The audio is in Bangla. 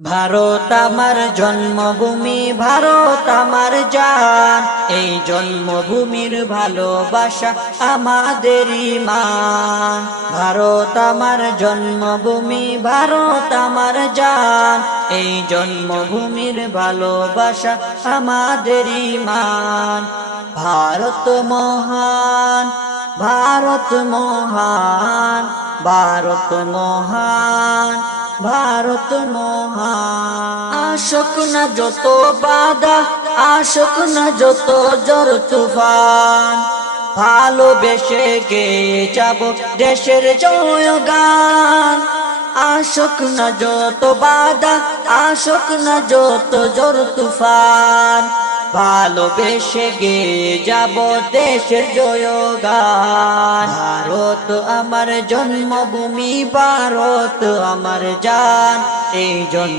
ভারত আমার জন্মভূমি, ভারত আমার জান। এই জন্মভূমির ভালোবাসা আমাদের ঈমান। ভারত আমার জন্মভূমি, ভারত আমার জান। এই জন্মভূমির ভালোবাসা আমাদের ঈমান। ভারত মহান, ভারত মহান, ভারত মহান, ভারত মহান। আসুক না যত বাধা, আসুক না যত ঝড় তুফান, ভালোবেসে গেয়ে যাব দেশের জয়গান। আসুক না যত বাধা, আসুক না যত ঝড় তুফান, ভালোবেসে গেয়ে যাব দেশের জয়গান। ভারত আমার জন্মভূমি, ভারত আমার জান। এই জন্ম